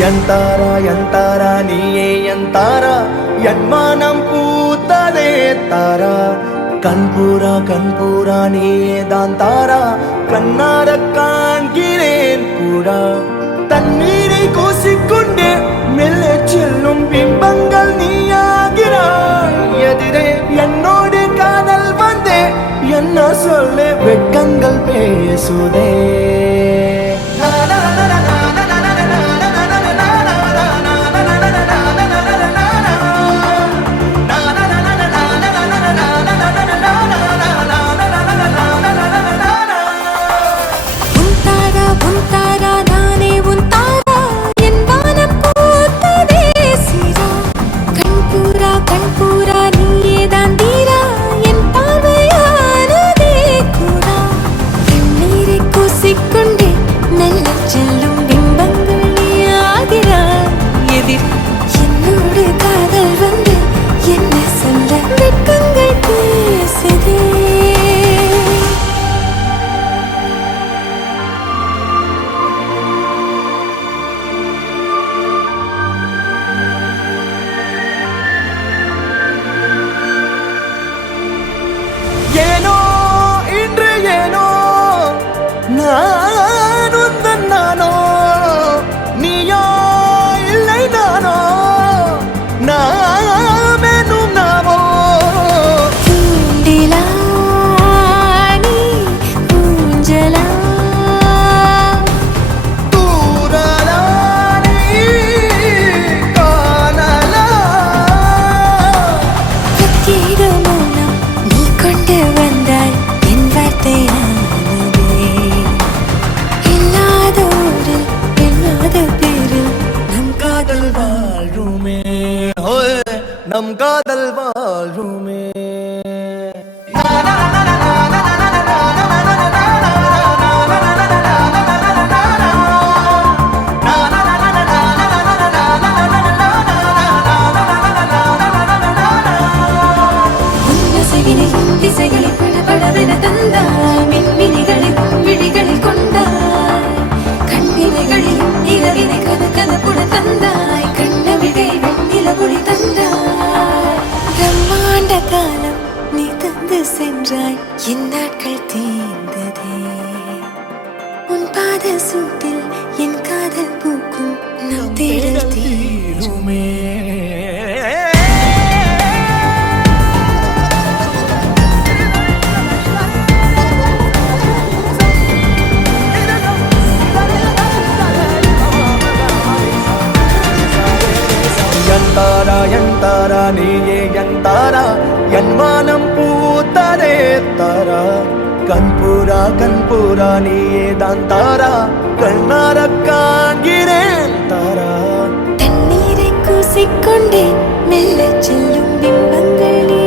ಎಂತಾರ ನೀಯೇ ಎಂತಾರ ಎನ್ಮಾನಂ பூத்ததே தாரா கண்பூரா நீயே தான் தாரா கண்ணார காண்கிறேன் கூடா தண்ணீரை கூசிக்கொண்டே மெல்ல செல்லும் பிம்பங்கள் நீயாகிறாய் எதிரே என்னோடு காதல் வந்தே என்ன சொல்ல வெட்கங்கள் பேசுதே நம் காதல் வாழ்வுமே திசைகளை படபடவென தந்தாய் மின்மினிகளில் விழிகளில் கொண்டாய் கண்ணிமைகளில் இரவினை கதகதப்புட தந்தாய் கண்ணவிழை வெண்ணில ஒளி தந்தாய் பிரம்மாண்ட காலம் நீ தந்து சென்றாய் என் நாட்கள் தீர்ந்ததே உன் பாத சூட்டில் என் காதல் பூக்கும் நம் தேடல் தீருமே ಎಂತಾರ ನೀಯೇ ಎಂತಾರ ಎನ್ಮಾನಂ பூத்ததே தாரா கண்பூரா நீயே தான் தாரா கண்ணார காண்கிறேன் தாரா தண்ணீரை கூசிக்கொண்டே மெல்ல செல்லும் பிம்பங்கள்